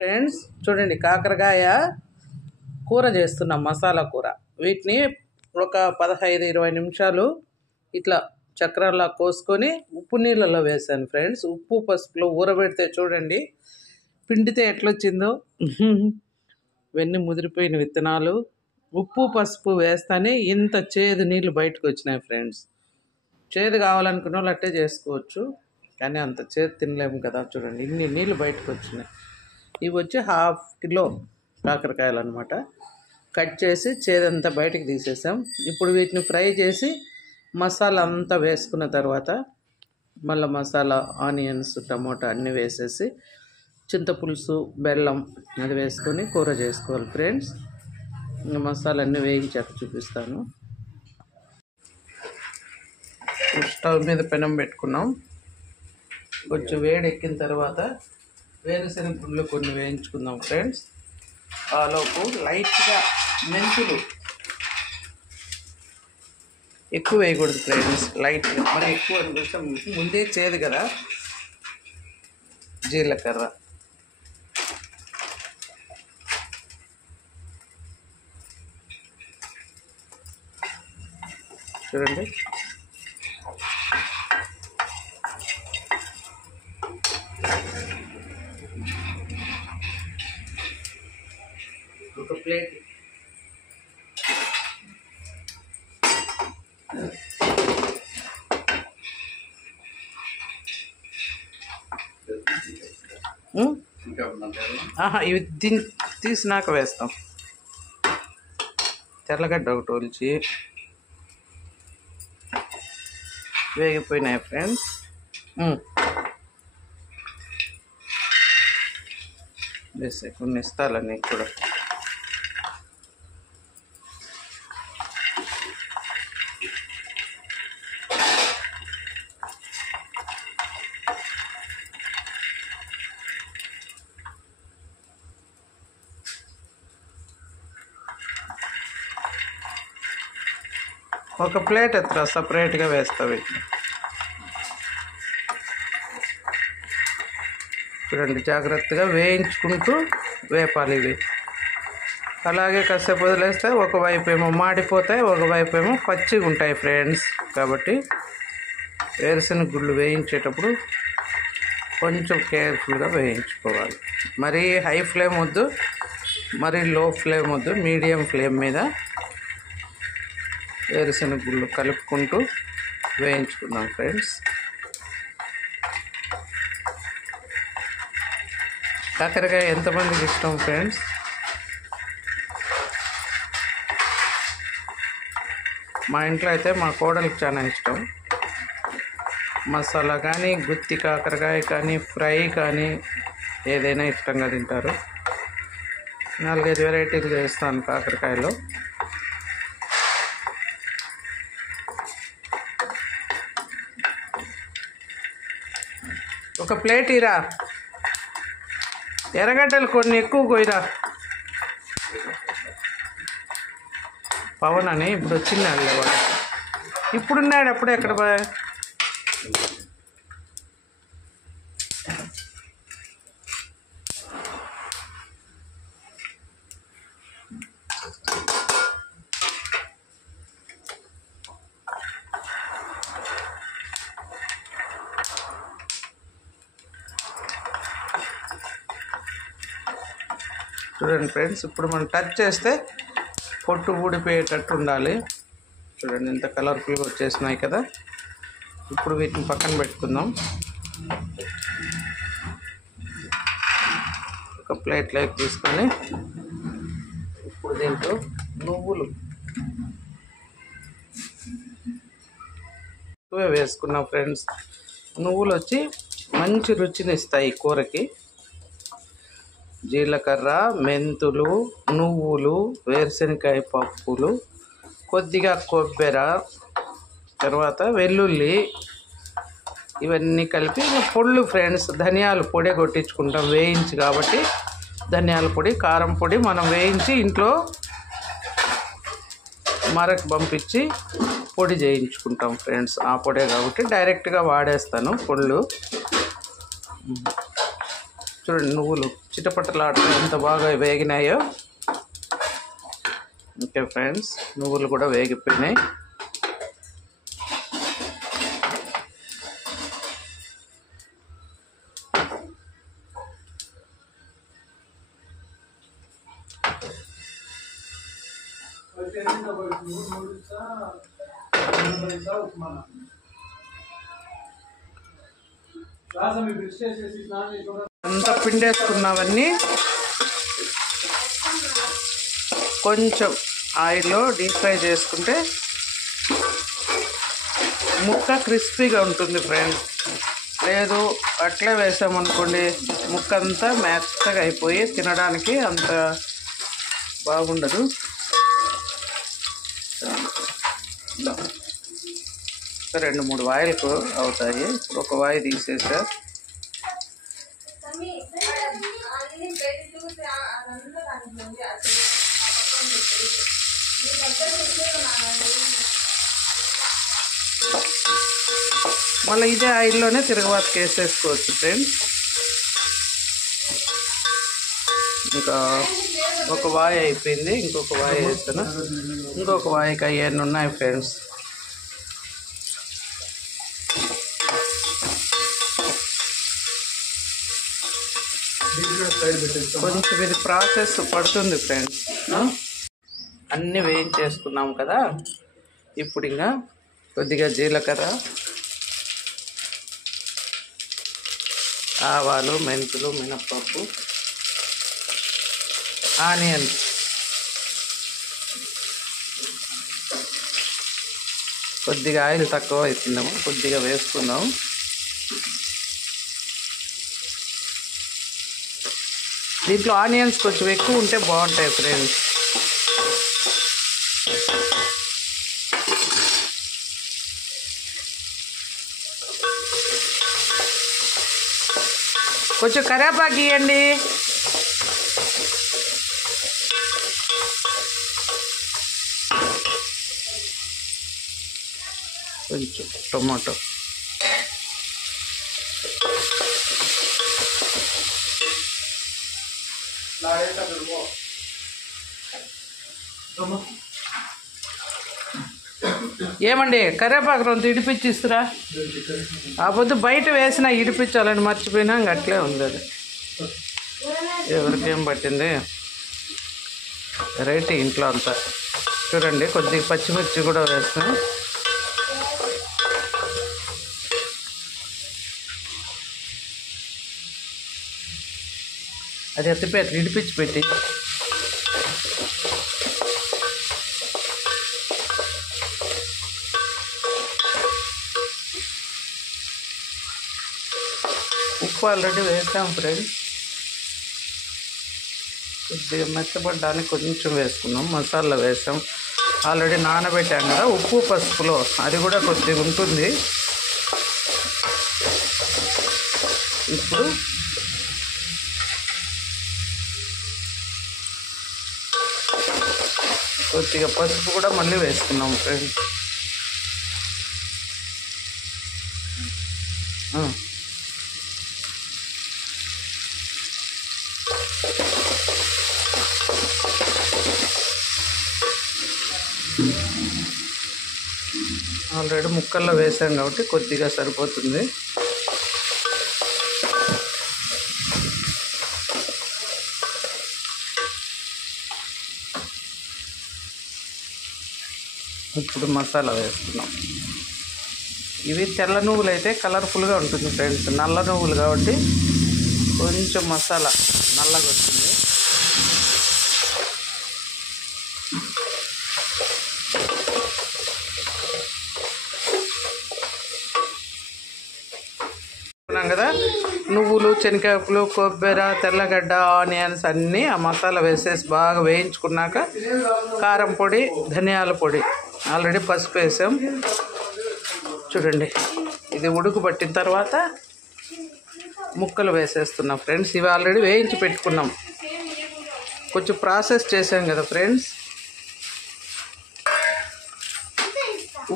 Friends చూడండి, కాకరకాయ కూర చేస్తున్నాం, మసాలా కూర. వీటిని ఒక 15-20 నిమిషాలు ఇట్లా చక్రాల్లా కోసుకొని ఉప్పు నీళ్ళలో వేసాను ఫ్రెండ్స్. ఉప్పు పసుపులో ఊరబెడితే చూడండి పిండితే ఎట్లొచ్చిందో. ఇవన్నీ ముదిరిపోయిన విత్తనాలు. ఉప్పు పసుపు వేస్తానే ఇంత చేదు నీళ్ళు బయటకు వచ్చినాయి ఫ్రెండ్స్. చేదు కావాలనుకున్న వాళ్ళు అట్టే చేసుకోవచ్చు, కానీ అంత చేదు తినలేము కదా. చూడండి ఇన్ని నీళ్ళు బయటకు వచ్చినాయి. ఇవి వచ్చి 1/2 కిలో కాకరకాయలు అనమాట. కట్ చేసి చేదంతా బయటకు తీసేసాం. ఇప్పుడు వీటిని ఫ్రై చేసి మసాలా అంతా వేసుకున్న తర్వాత మళ్ళీ మసాలా, ఆనియన్స్, టమోటా అన్నీ వేసేసి చింతపులుసు, బెల్లం అది వేసుకొని కూర చేసుకోవాలి ఫ్రెండ్స్. ఇంకా మసాలా అన్నీ వేయించాక చూపిస్తాను. స్టవ్ మీద పెనం పెట్టుకున్నాం. కొంచెం వేడి ఎక్కిన తర్వాత వేరుశనగ గుళ్ళు కొన్ని వేయించుకుందాం ఫ్రెండ్స్. ఆలోపు లైట్గా మెంతులు ఎక్కువ వేయకూడదు ఫ్రెండ్స్, లైట్గా. మరి ఎక్కువ అనిపిస్తే ముందే చేదు కదా. జీలకర్ర, చూడండి ఒక ప్లేట్ ఇవి తీసినాక వేస్తాం. తెల్లగడ్డ ఒకటి ఒలిచి వేగిపోయినాయి ఫ్రెండ్స్. వేసే కొన్ని ఇస్తాలని కూడా. ఒక ప్లేట్ ఎత్తురా, సపరేట్గా వేస్తా వీటిని. చూడండి జాగ్రత్తగా వేయించుకుంటూ వేపాలి ఇవి. అలాగే కాసేపు వదిలేస్తే ఒకవైపు ఏమో మాడిపోతాయి, ఒకవైపు ఏమో పచ్చిగా ఉంటాయి ఫ్రెండ్స్. కాబట్టి వేరుశనగ గుళ్ళు వేయించేటప్పుడు కొంచెం కేర్ఫుల్గా వేయించుకోవాలి. మరీ హై ఫ్లేమ్ వద్దు, మరీ లో ఫ్లేమ్ వద్దు, మీడియం ఫ్లేమ్ మీద వేరుశనగ గుళ్ళు కలుపుకుంటూ వేయించుకుందాం ఫ్రెండ్స్. కాకరకాయ ఎంతమందికి ఇష్టం ఫ్రెండ్స్? మా ఇంట్లో అయితే మా కోడలికి చాలా ఇష్టం. మసాలా కానీ, గుత్తి కాకరకాయ కానీ, ఫ్రై కానీ ఏదైనా ఇష్టంగా తింటారు. 4-5 వెరైటీలు చేస్తాను కాకరకాయలో. ఒక ప్లేట్ ఇరా, ఎర్రగడ్డలు కొన్ని ఎక్కువ కొయ్యరా. పవన్ అని ఇప్పుడు వచ్చినాడు వాడు, ఇప్పుడున్నాడు, అప్పుడే ఎక్కడ పోయా. చూడండి ఫ్రెండ్స్, ఇప్పుడు మనం టచ్ చేస్తే పొట్టు ఊడిపోయేటట్టు ఉండాలి. చూడండి ఎంత కలర్ఫుల్గా వచ్చేసినాయి కదా. ఇప్పుడు వీటిని పక్కన పెట్టుకుందాం. ఒక ప్లేట్లోకి తీసుకొని ఇప్పుడు దీంట్లో నువ్వులు వేసుకున్నాం ఫ్రెండ్స్. నువ్వులు వచ్చి మంచి రుచిని ఇస్తాయి కూరకి. జీలకర్ర, మెంతులు, నువ్వులు, వేరుశనగకాయ పప్పులు, కొద్దిగా కొబ్బరి, తర్వాత వెల్లుల్లి, ఇవన్నీ కలిపి పొళ్ళు ఫ్రెండ్స్. ధనియాల పొడి కొట్టించుకుంటాం వేయించి, కాబట్టి ధనియాల పొడి, కారం పొడి మనం వేయించి ఇంట్లో మరకు పంపించి పొడి చేయించుకుంటాం ఫ్రెండ్స్. ఆ పొడే కాబట్టి డైరెక్ట్గా వాడేస్తాను పొళ్ళు. చూడండి నువ్వులు చిటపటలాడుతూ ఎంత బాగా వేగినాయో. ఓకే ఫ్రెండ్స్, నువ్వులు కూడా వేగిపోయినాయి. అంతా పిండేసుకున్నవన్నీ కొంచెం ఆయిల్లో డీప్ ఫ్రై చేసుకుంటే ముక్క క్రిస్పీగా ఉంటుంది ఫ్రెండ్స్. లేదు అట్లే వేసామనుకోండి ముక్క అంతా మెత్తగా అయిపోయి తినడానికి అంత బాగుండదు. రెండు మూడు వాయిలకు అవుతాయి. ఒక వాయి తీసేసా. మళ్ళీ ఇదే ఆయిల్లోనే తిరగబాతు వేసేసుకోవచ్చు ఫ్రెండ్స్. ఇంకా ఒక వాయి అయిపోయింది, ఇంకొక వాయి వేస్తాను. ఇంకొక వాయికి అయ్యాన్ని ఉన్నాయి ఫ్రెండ్స్. కొంచెం ఇది ప్రాసెస్ పడుతుంది ఫ్రెండ్స్. అన్నీ వేయించేసుకున్నాం కదా. ఇప్పుడు ఇంకా కొద్దిగా జీలకర్ర, ఆవాలు, మెంతులు, మినప్పప్పు, ఆనియన్స్, కొద్దిగా ఆయిల్ తక్కువ అవుతుందేమో కొద్దిగా వేసుకుందాం. దీంట్లో ఆనియన్స్ కొంచెం ఎక్కువ ఉంటే బాగుంటాయి ఫ్రెండ్స్. కొంచెం కరివేపాకు ఇవ్వండి. కొంచెం టొమాటో, ఏమండి కరివేపాకు రొంత ఇడిపించి ఇస్తురా. ఆ పొద్దు బయట వేసినా ఇడిపించాలని మర్చిపోయినా ఇంక అట్లే ఉంది. అది ఎవరికేం పట్టింది వెరైటీ ఇంట్లో అంతా. చూడండి కొద్దిగా పచ్చిమిర్చి కూడా వేస్తాం. అది ఎత్తిపెట్టి ఇడిపించి పెట్టి ఉప్పు ఆల్రెడీ వేసాం ఫ్రెండ్స్. కొద్దిగా మెత్తబడ్డానికి కొంచెం వేసుకున్నాం. మసాలా వేసాం, ఆల్రెడీ నానబెట్టాం కదా ఉప్పు పసుపులో, అది కూడా కొద్దిగా ఉంటుంది. ఇప్పుడు కొద్దిగా పసుపు కూడా మళ్ళీ వేసుకున్నాం ఫ్రెండ్స్. ఆల్రెడీ ముక్కల్లో వేసాం కాబట్టి కొద్దిగా సరిపోతుంది. ఇప్పుడు మసాలా వేస్తున్నాం. ఇవి తెల్ల నువ్వులు అయితే కలర్ఫుల్గా ఉంటుంది ఫ్రెండ్స్. నల్ల నువ్వులు కాబట్టి కొంచెం మసాలా నల్లగా వస్తుంది. కదా నువ్వులు, శనగపప్పులు, కొబ్బరి, తెల్లగడ్డ, ఆనియన్స్ అన్నీ ఆ మసాలా వేసేసి బాగా వేయించుకున్నాక కారం పొడి, ధనియాల పొడి, ఆల్రెడీ పసుపు వేసాం. చూడండి ఇది ఉడుకు పట్టిన తర్వాత ముక్కలు వేసేస్తున్నాం ఫ్రెండ్స్. ఇవి ఆల్రెడీ వేయించి పెట్టుకున్నాం. కొంచెం ప్రాసెస్ చేసాం కదా ఫ్రెండ్స్.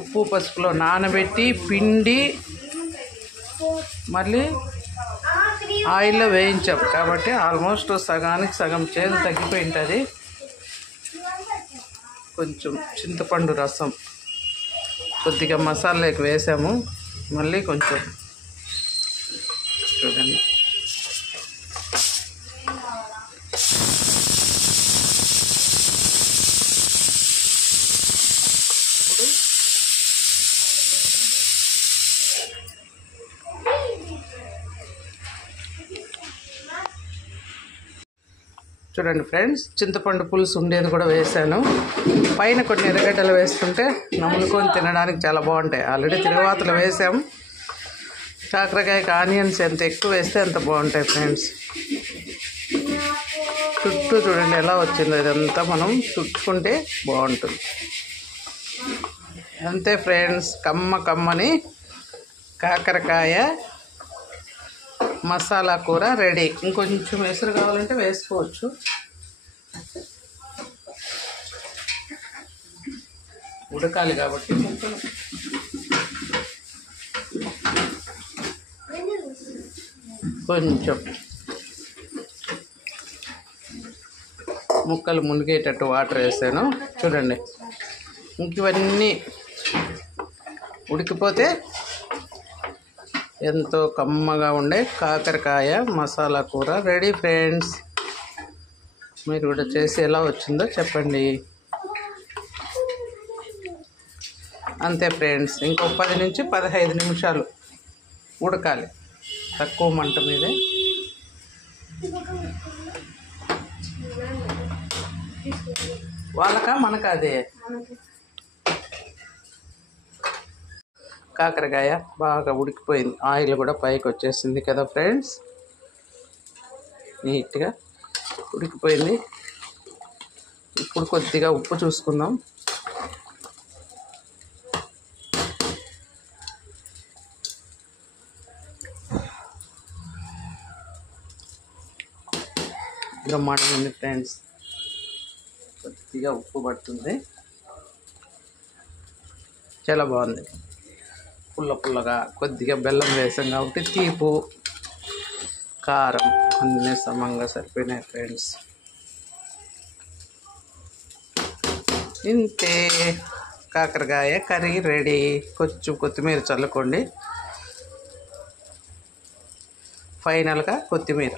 ఉప్పు పసుపులో నానబెట్టి పిండి మళ్ళీ ఆయిల్లో వేయించాం కాబట్టి ఆల్మోస్ట్ సగానికి సగం చేదు తగ్గిపోయి ఉంటుంది. కొంచెం చింతపండు రసం కొద్దిగా మసాలాకి వేసాము. మళ్ళీ కొంచెం చూడండి, చూడండి ఫ్రెండ్స్, చింతపండు పులుసు ఉండేది కూడా వేసాను. పైన కొన్ని ఎర్రగడ్డలు వేసుకుంటే నములుకొని తినడానికి చాలా బాగుంటాయి. ఆల్రెడీ తిరగవాతలు వేసాం. కాకరకాయకి ఆనియన్స్ ఎంత ఎక్కువ వేస్తే అంత బాగుంటాయి ఫ్రెండ్స్. చుట్టూ చూడండి ఎలా వచ్చిందో, ఇదంతా మనం చుట్టుకుంటే బాగుంటుంది. అంతే ఫ్రెండ్స్, కమ్మని కాకరకాయ మసాలా కూర రెడీ. ఇంకొంచెం ఎసురు కావాలంటే వేసుకోవచ్చు. ఉడకాలి కాబట్టి కొంచెం ముక్కలు మునిగేటట్టు వాటర్ వేసాను. చూడండి, ఇంక ఇవన్నీ ఉడికిపోతే ఎంతో కమ్మగా ఉండే కాకరకాయ మసాలా కూర రెడీ ఫ్రెండ్స్. మీరు కూడా చేసి ఎలా వచ్చిందో చెప్పండి. అంతే ఫ్రెండ్స్, ఇంకో 10 నుంచి 15 నిమిషాలు ఉడకాలి తక్కువ మంట మీదే. వాళ్ళకా మనకా? అదే కాకరకాయ బాగా ఉడికిపోయింది. ఆయిల్ కూడా పైకి వచ్చేసింది కదా ఫ్రెండ్స్. నీట్గా ఉడికిపోయింది. ఇప్పుడు కొద్దిగా ఉప్పు చూసుకుందాం. బ్రహ్మాండంగా ఉంది ఫ్రెండ్స్. కొద్దిగా ఉప్పు పడుతుంది. చాలా బాగుంది. పుల్లగా కొద్దిగా బెల్లం వేసాం కాబట్టి తీపు కారం అన్నీ సమంగా సరిపోయినాయి ఫ్రెండ్స్. ఇంతే, కాకరకాయ కర్రీ రెడీ. కొంచెం కొత్తిమీర చల్లుకోండి. ఫైనల్గా కొత్తిమీర.